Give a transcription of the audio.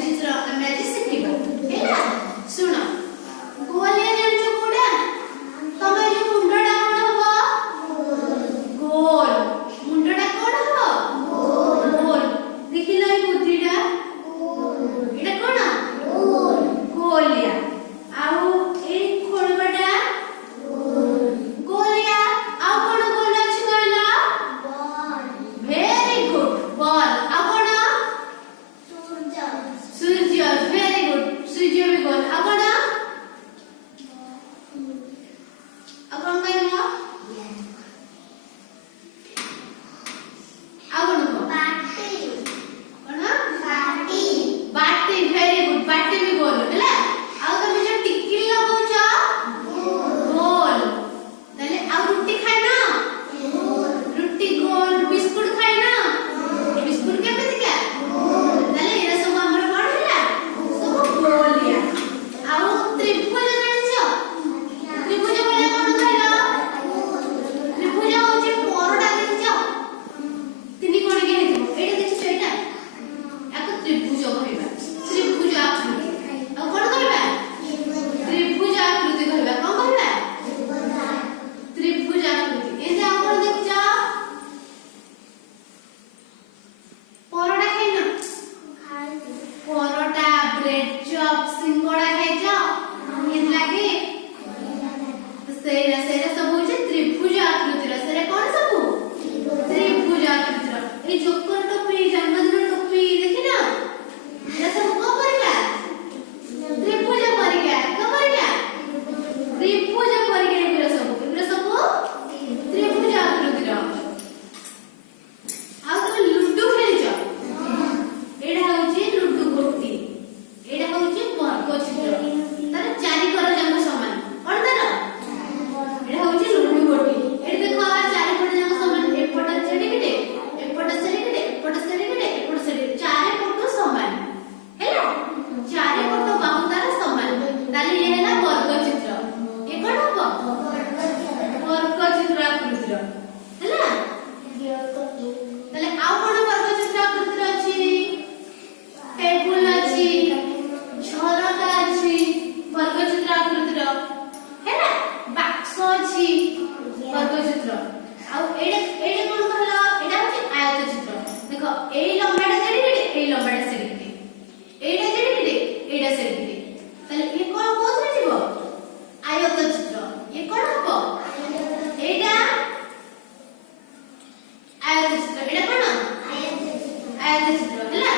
चित्र आमे आज शिखिबा हैला सुन गोलिया जानचो कोडा तमे जो मुंडडा कोन हो गोल मुंडडा कोन हो गोल देखिलो ई बुद्धिडा एटा कोन गोल गोलिया आउ ए खोलबाडा गोलिया आउ कोन गोल अछि कहला बॉल वेरी गुड बॉल आउ कोन सूर्य वेरी गुड सूर्य भी गोल आउ कोन कौन कहलो आउ कोन बाटी कोन बाटी बाटी वेरी गुड बाटी भी गोल हैला आउ तमे जो टिक्की लगाउछ गोल तले आउ रोटी खाय ना रोटी गोल बिस्कुट खाय ना बिस्कुट के बेतिका तले एरा सब हमर कोन हैला सब गोलिया आउ त्रिभुज जानछ त्रिभुज बोले कोन कहला त्रिभुज होचे परडा देखछ तिनी कोन के हेतिबो एटा देखछ एटा याको त्रिभुज कहबा त्रिभुज आकृति आ कोन कहबा त्रिभुज आकृति कहबा कोन कहबा त्रिभुज आकृति एजे आ कोन देखछ परडा खाइना परोटा ब्रेड चॉप सिंगोड़ा खाइछ केन लागे सेरा सेरा सब होचे त्रिभुज आकृतिर सेरा कोन सब त्रिभुज आकृतिर ए जोकर टोपी जन्मदिन टोपी देखिना एरा सब को परिका त्रिभुज परिका को परिका त्रिभुज परिका एरा सब त्रिभुज आकृतिर आ तो लुडो खेलिछ एडा होची लुडो गोटी एडा होची वर्ग चित्र तार चारि कर जंग समान कोन तार एडा होची लुडो गोटी एडा देखो चारि कर जंग समान एपट सेडिकेटे एपट सेडिकेटे एपट सेडिकेटे एपट सेडिकेटे चारि पट समान हैला चारि पट बाहु तार समान ताले ये हैला वर्ग चित्र ए कोन हबो वर्ग चित्र आकृतिर हैला ताले आउ कोन वर्ग चित्र आकृतिर अछि टेबुल अछि झरका अछि वर्ग चित्र आकृतिर हैला बाक्स अछि वर्ग चित्र आउ एडे कोन कहला एडा होची आयत चित्र देखो एई लंबाटा सेडिकेटे एई लंबाटा सेडिकेटे एडा सेडिकेटे एडा सेडिकेटे ताले ए कोन कोथरे जिवो आयत चित्र ए कोन हबो एडा आयत चित्र एडा कोन आयत चित्र हैला